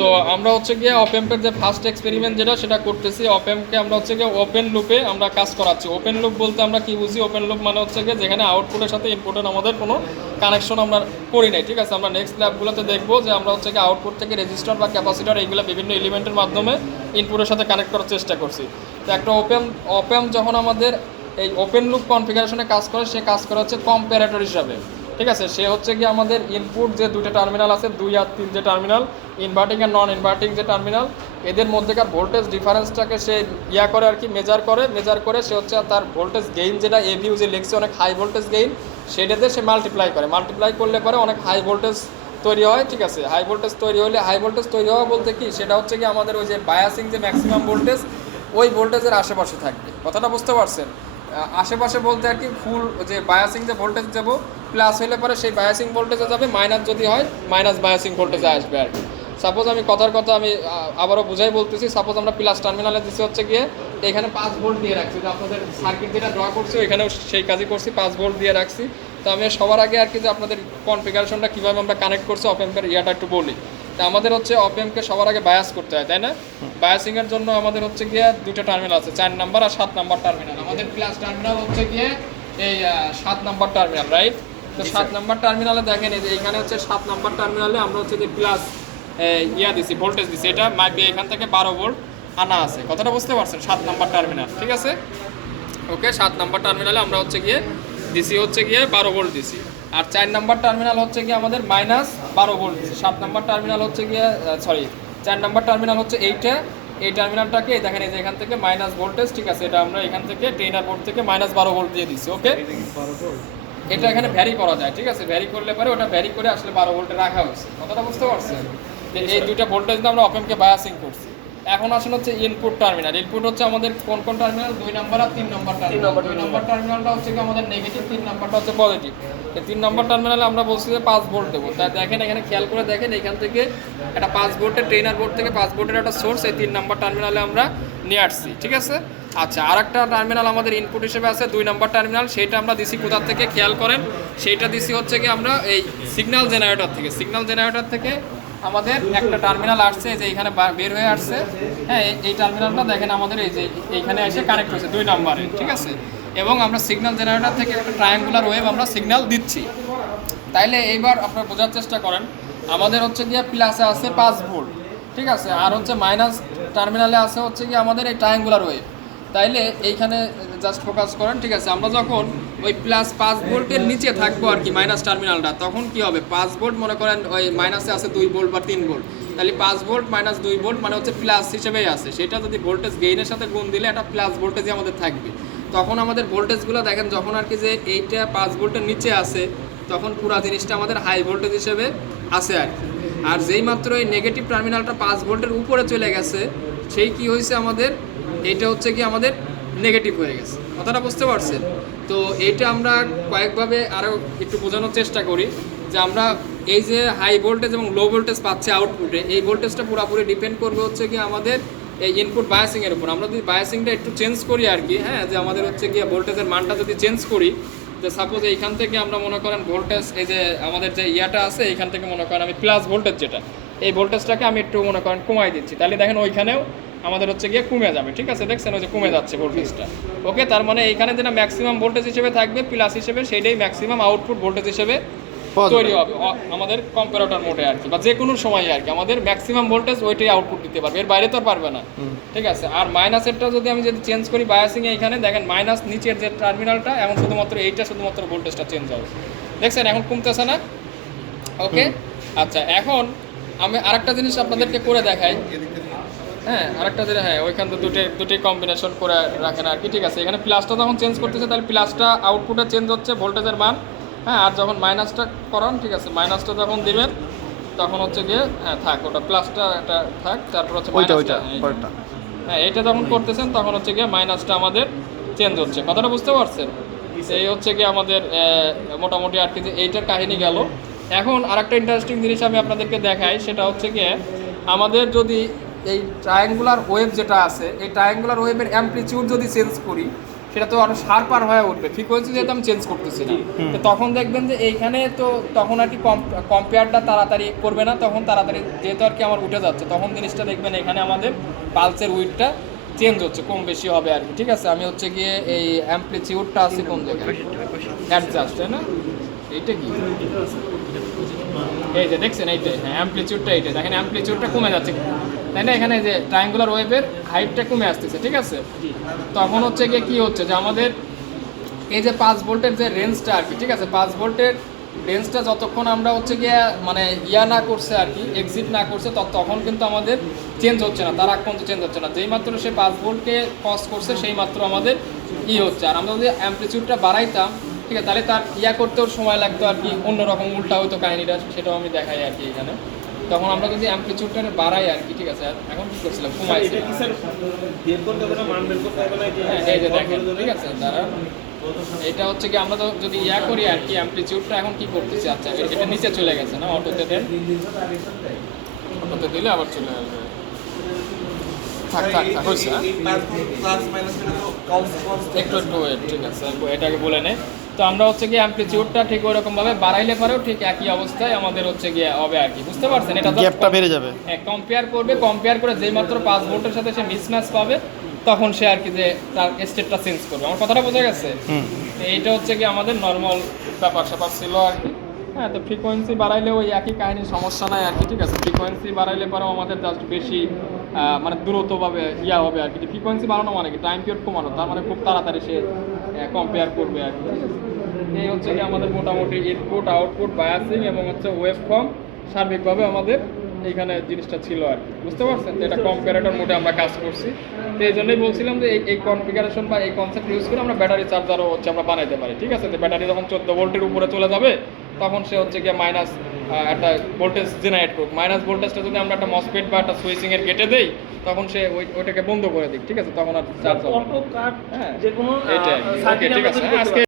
তো আমরা হচ্ছে গিয়ে অপেম্পের যে ফার্স্ট এক্সপেরিমেন্ট যেটা সেটা করতেছি। অপেম্পকে আমরা হচ্ছে গিয়ে ওপেন লুপে আমরা কাজ করাচ্ছি। ওপেন লুপ বলতে আমরা কি বুঝি? ওপেন লুপ মানে হচ্ছে গিয়ে যেখানে আউটপুটের সাথে ইনপুটের আমাদের কোনো কানেকশন আমরা করি নাই, ঠিক আছে। আমরা নেক্সট ল্যাবগুলোতে দেখবো যে আমরা হচ্ছে গিয়ে আউটপুট থেকে রেজিস্টার বা ক্যাপাসিটার এইগুলো বিভিন্ন এলিমেন্টের মাধ্যমে ইনপুটের সাথে কানেক্ট করার চেষ্টা করছি। তো একটা ওপেন যখন আমাদের এই ওপেন লুপ কনফিগারেশনে কাজ করে, সে কাজ করে হচ্ছে কম্প্যারেটর হিসাবে, ঠিক আছে। সে হচ্ছে কি আমাদের ইনপুট যে দুটো টার্মিনাল আছে, 2 আর 3 যে টার্মিনাল, ইনভার্টিং আর নন ইনভার্টিং যে টার্মিনাল, এদের মধ্যেকার ভোল্টেজ ডিফারেন্সটাকে সে করে আর কি মেজার করে সে হচ্ছে তার ভোল্টেজ গেইন যেটা এভিউ যে লেগছে অনেক হাই ভোল্টেজ গেইন, সেটাতে সে মাল্টিপ্লাই করলে পরে অনেক হাই ভোল্টেজ তৈরি হয়, ঠিক আছে। হাই ভোল্টেজ তৈরি হওয়া বলতে কি, সেটা হচ্ছে কি আমাদের ওই যে বায়াসিং যে ম্যাক্সিমাম ভোল্টেজ, ওই ভোল্টেজের আশেপাশে থাকবে। কথাটা বুঝতে পারছেন? আশেপাশে বলতে আর কি ফুল যে বায়াসিং যে ভোল্টেজ যাবো, প্লাস হলে পরে সেই বায়াসিং ভোল্টেজে যাবে, মাইনাস যদি হয় মাইনাস বায়াসিং ভোল্টেজে আসবে আর কি। সাপোজ আমি কথার কথা আমি আবারও বুঝাই বলতেছি। সাপোজ আমরা প্লাস টার্মিনালে দিচ্ছি হচ্ছে গিয়ে এখানে 5 ভোল্ট দিয়ে রাখছি, যে আপনাদের সার্কিট যেটা ড্র করছি ওইখানেও সেই কাজই করছি, 5 ভোল্ট দিয়ে রাখছি। তো আমি সবার আগে আর কি যে আপনাদের কনফিগারেশনটা কীভাবে আমরা কানেক্ট করছি অপেম্পের ইয়াটা একটু বলি। তা আমাদের হচ্ছে অপেম্পকে সবার আগে বায়াস করতে হয়, তাই না? বায়াসিংয়ের জন্য আমাদের হচ্ছে গিয়ে দুটো টার্মিনাল আছে, 4 নাম্বার আর 7 নাম্বার টার্মিনাল। আমাদের প্লাস টার্মিনাল হচ্ছে গিয়ে এই 7 নাম্বার টার্মিনাল, রাইট? তো 7 নাম্বার টার্মিনালে দেখেন এই যে এখানে হচ্ছে 7 নাম্বার টার্মিনালে আমরা হচ্ছে যে প্লাস দিছি, ভোল্টেজ দিছি। এটা মাইপে এখান থেকে 12 ভোল্ট আনা আছে। কথাটা বুঝতে পারছেন? 7 নাম্বার টার্মিনাল, ঠিক আছে। ওকে, 7 নাম্বার টার্মিনালে আমরা হচ্ছে গিয়ে দিছি হচ্ছে গিয়ে 12 ভোল্ট দিছি। আর 4 নাম্বার টার্মিনাল হচ্ছে গিয়ে আমাদের মাইনাস 12 ভোল্ট দিছি। 7 নাম্বার টার্মিনাল হচ্ছে গিয়ে 4 নাম্বার টার্মিনাল হচ্ছে এইটা। এই টার্মিনালটাকে দেখেন এই যে এখান থেকে মাইনাস ভোল্টেজ, ঠিক আছে। এটা আমরা এখান থেকে টেইনার বোর্ড থেকে মাইনাস 12 ভোল্ট দিয়ে দিচ্ছি। ওকে, এটা এখানে ভ্যারি করা যায়, ঠিক আছে। ভ্যারি করলে পরে ওটা ভ্যারি করে আসলে 12 ভোল্টে রাখা হয়েছে। কথাটা বুঝতে পারছেন? এই দুইটা ভোল্টেজ দিয়ে আমরা অপেমকে বায়াসিং করছি। এখন আসলে হচ্ছে ইনপুট টার্মিনাল। ইনপুট হচ্ছে আমাদের কোন কোন টার্মিনাল? 2 নাম্বার আর 3 নাম্বার টার্মিনাল। 2 নাম্বার টার্মিনালটা হচ্ছে কি আমাদের নেগেটিভ, 3 নাম্বারটা হচ্ছে পজিটিভ। এই 3 নাম্বার টার্মিনালে আমরা বলছি যে 5 ভোল্ট দেবো। তাই দেখেন এখানে খেয়াল করে দেখেন, এখান থেকে একটা 5 ভোল্টের ট্রেনার বোর্ড থেকে 5 ভোল্টের একটা সোর্স এই 3 নাম্বার টার্মিনালে আমরা নিয়ে আসছি, ঠিক আছে। আচ্ছা, আর একটা টার্মিনাল আমাদের ইনপুট হিসেবে আছে 2 নাম্বার টার্মিনাল। সেইটা আমরা দিছি কোথা থেকে? খেয়াল করেন, সেইটা দিছি হচ্ছে কি আমরা এই সিগন্যাল জেনারেটর থেকে। সিগন্যাল জেনারেটর থেকে আমাদের একটা টার্মিনাল আসছে, যে এখানে বের হয়ে আসছে। হ্যাঁ, এই টার্মিনালটা দেখেন আমাদের এই যে এইখানে এসে কানেক্ট হয়েছে 2 নাম্বারে, ঠিক আছে। এবং আমরা সিগন্যাল জেনারেটর থেকে একটা ট্রায়াঙ্গুলার ওয়েভ আমরা সিগন্যাল দিচ্ছি। তাইলে এইবার আপনারা বোঝার চেষ্টা করেন, আমাদের হচ্ছে গিয়ে প্লাসে আছে 5 ভোল্ট, ঠিক আছে। আর হচ্ছে মাইনাস টার্মিনালে আছে হচ্ছে কি আমাদের এই ট্রায়াঙ্গুলার ওয়েভ। তাইলে এইখানে জাস্ট ফোকাস করেন, ঠিক আছে। আমরা যখন ওই প্লাস 5 ভোল্টের নিচে থাকবো আর কি মাইনাস টার্মিনালটা, তখন কি হবে? 5 ভোল্ট মনে করেন ওই মাইনাসে আছে 2 ভোল্ট বা 3 ভোল্ট, তাহলে 5 ভোল্ট মাইনাস 2 ভোল্ট মানে হচ্ছে প্লাস হিসেবেই আছে। সেটা যদি ভোল্টেজ গেইনের সাথে গুণ দিলে একটা প্লাস ভোল্টেজই আমাদের থাকবে। তখন আমাদের ভোল্টেজগুলো দেখেন, যখন আর কি যে এইটা 5 ভোল্টের নিচে আছে, তখন পুরো জিনিসটা আমাদের হাই ভোল্টেজ হিসেবে আছে আর কি। আর যেই মাত্র এই নেগেটিভ টার্মিনালটা 5 ভোল্টের উপরে চলে গেছে, সেই কি হয়েছে আমাদের? এটা হচ্ছে কি আমাদের নেগেটিভ হয়ে গেছে। কথাটা বুঝতে পারছেন? তো এইটা আমরা কয়েকভাবে আরও একটু বোঝানোর চেষ্টা করি, যে আমরা এই যে হাই ভোল্টেজ এবং লো ভোল্টেজ পাচ্ছি আউটপুটে, এই ভোল্টেজটা পুরোপুরি ডিপেন্ড করবে হচ্ছে কি আমাদের এই ইনপুট বায়াসিংয়ের উপর। আমরা যদি বায়াসিংটা একটু চেঞ্জ করি আর কি, হ্যাঁ, যে আমাদের হচ্ছে গিয়ে ভোল্টেজের মানটা যদি চেঞ্জ করি, যে সাপোজ এইখান থেকে আমরা মনে করেন ভোল্টেজ এই যে আমাদের যে ইয়াটা আছে, এইখান থেকে মনে করেন আমি প্লাস ভোল্টেজ যেটা, এই ভোল্টেজটাকে আমি একটু মনে করেন কমাই দিচ্ছি, তাহলে দেখেন ওইখানেও আমাদের হচ্ছে গিয়ে কমে যাবে, ঠিক আছে। দেখছেন ওই যে কমে যাচ্ছে ভোল্টেজটা। ওকে, তার মানে এইখানে যেটা ম্যাক্সিমাম ভোল্টেজ হিসেবে থাকবে প্লাস হিসেবে, সেইটাই ম্যাক্সিমাম আউটপুট ভোল্টেজ হিসেবে তৈরি হবে আমাদের কম্পারেটর মোডে আর কি, বা যে কোনো সময় আর কি আমাদের ম্যাক্সিমাম ভোল্টেজ ওইটাই আউটপুট দিতে পারবে, এর বাইরে তো আর পারবে না, ঠিক আছে। আর মাইনাসেরটা যদি আমি চেঞ্জ করি বায়াসিং, এইখানে দেখেন মাইনাস নিচের যে টার্মিনালটা, এখন শুধুমাত্র এইটা শুধুমাত্র ভোল্টেজটা চেঞ্জ হবে, দেখছেন এখন কমতেছে না। ওকে, আচ্ছা, এখন আমি আরেকটা জিনিস আপনাদেরকে করে দেখাই। হ্যাঁ, আরেকটা যেটা, হ্যাঁ, ওইখান থেকে দুটোই কম্বিনেশন করে রাখেন আর কি, ঠিক আছে। এখানে প্লাসটা যখন চেঞ্জ করতেছে, তাহলে প্লাসটা আউটপুটে চেঞ্জ হচ্ছে ভোল্টেজের মান। হ্যাঁ, আর যখন মাইনাসটা করান, ঠিক আছে, মাইনাসটা যখন দিবেন তখন হচ্ছে গিয়ে, হ্যাঁ থাক, ওটা প্লাসটা এটা থাক, তারপর হচ্ছে মাইনাসটা, হ্যাঁ এটা যখন করতেছেন তখন হচ্ছে গিয়ে মাইনাসটা আমাদের চেঞ্জ হচ্ছে। কথাটা বুঝতে পারছেন? এই হচ্ছে গিয়ে আমাদের মোটামুটি আর কি যে এইটার কাহিনী গেল। এখন আরেকটা ইন্টারেস্টিং জিনিস আমি আপনাদেরকে দেখাই, সেটা হচ্ছে গিয়ে আমাদের যদি এই ট্রায়াঙ্গুলার ওয়েভ যেটা আছে, এই ট্রায়াঙ্গুলার ওয়েভের অ্যামপ্লিটিউড যদি চেঞ্জ করি, সেটা তো আরো শার্পার হয়ে উঠবে, ফ্রিকোয়েন্সি যেহেতু আমি চেঞ্জ করতেছি না। তো তখন দেখবেন যে এইখানে তো তখন আর কি কম্পেয়ারটা তাড়াতাড়ি করবে না, তখন তাড়াতাড়ি যেহেতু আর কি আমার উঠে যাচ্ছে, তখন জিনিসটা দেখবেন এখানে আমাদের পালসের উইডটা চেঞ্জ হচ্ছে, কম বেশি হবে আর কি। ঠিক আছে, আমি হচ্ছে গিয়ে এই অ্যাম্পলিটিউডটা আছে কোন জায়গায়, অ্যাডজাস্ট, তাই না? এইটা কি, এই যে দেখছেন এইটাই, হ্যাঁ অ্যাম্পলিটিউডটা এইটাই, দেখেন অ্যাম্পলিটিউডটা কমে যাচ্ছে, তাই না? এখানে যে ট্রায়াঙ্গুলার ওয়েভের হাইটটা কমে আসতেছে, ঠিক আছে? তখন হচ্ছে গিয়ে কি হচ্ছে যে আমাদের এই যে 5 ভোল্টের যে রেঞ্জটা আর কি, ঠিক আছে, 5 ভোল্টের রেঞ্জটা যতক্ষণ আমরা হচ্ছে গিয়ে মানে না করছে আর কি, এক্সিট না করছে, তখন কিন্তু আমাদের চেঞ্জ হচ্ছে না, তার আগ পর্যন্ত চেঞ্জ হচ্ছে না। যেই মাত্র সে 5 ভোল্টকে ক্রস করছে সেই মাত্র আমাদের হচ্ছে। আর আমরা যদি অ্যাম্পলিটিউডটা বাড়াইতাম, ঠিক আছে, তাহলে তার করতেও সময় লাগতো আর কি, অন্যরকম উল্টা হতো কাহিনিটা, সেটাও আমি দেখাই আর কি এখানে। তখন আমরা যদি অ্যাম্পলিটিউডটা বাড়াই আর কি, ঠিক আছে, এখন কি করছিলাম, কমাইছি, এই যে দেখেন, ঠিক আছে, তারা এটা হচ্ছে কি আমরা তো যদি করি আর কি, অ্যাম্পলিটিউডটা এখন কি করতেছি, আচ্ছা এটা নিচে চলে গেছে না, অটোতে দেন, অটোতে দিলে আবার চলে আসবে, থাক থাক থাক, হয়েছে না, একটু একটু ওয়েট, ঠিক আছে, এটাকে বলে নেই। তো আমরা হচ্ছে গিয়ে অ্যাম্পলিটিউডটা ঠিক ওরকমভাবে বাড়াইলে পরেও ঠিক একই অবস্থায় আমাদের হচ্ছে গিয়ে হবে আর কি, বুঝতে পারছেন? এটা গ্যাপটা বেড়ে যাবে, হ্যাঁ, কম্পেয়ার করবে, কম্পেয়ার করে যেই মাত্র 5 ভোল্টের সাথে সে মিসম্যাচ পাবে, তখন সে আর কি যে তার স্টেটটা চেঞ্জ করবে। আমার কথাটা বোঝা গেছে? তো এইটা হচ্ছে কি আমাদের নর্মাল ব্যাপার স্যাপার ছিল আর কি। হ্যাঁ, তো ফ্রিকোয়েন্সি বাড়াইলে ওই একই কাহিনীর সমস্যা নাই আর কি, ঠিক আছে। ফ্রিকোয়েন্সি বাড়াইলে পরেও আমাদের জাস্ট বেশি মানে দ্রুতভাবে হবে আর কি। ফ্রিকোয়েন্সি বাড়ানো মানে কি টাইম পিরিয়ড কমানো, তার মানে খুব তাড়াতাড়ি সে কম্পেয়ার করবে আর কি। এই হচ্ছে কি আমাদের মোটামুটি ইনপুট আউটপুট বায়াসিং এবং হচ্ছে ওয়েভ ফর্ম সার্বিকভাবে আমাদের এইখানে জিনিসটা ছিল আর কি, বুঝতে পারছেন? তো এটা কম্পারেটর মোডে আমরা কাজ করছি। তো এই জন্যই বলছিলাম যে এই কনফিগারেশন বা এই কনসেপ্ট ইউজ করে আমরা ব্যাটারি চার্জারও হচ্ছে আমরা বানাইতে পারি, ঠিক আছে। তো ব্যাটারি যখন 14 ভোল্টের উপরে চলে যাবে, তখন সে হচ্ছে গিয়ে মাইনাস একটা ভোল্টেজ জেনারেট করুক। মাইনাস ভোল্টেজটা যদি আমরা একটা মসফেট বা একটা সুইচিং এর গেটে দেই, তখন সে ওইটাকে বন্ধ করে দিক, ঠিক আছে, তখন আর চার্জ হবে না। হ্যাঁ, এটাই। ওকে, ঠিক আছে, আজকে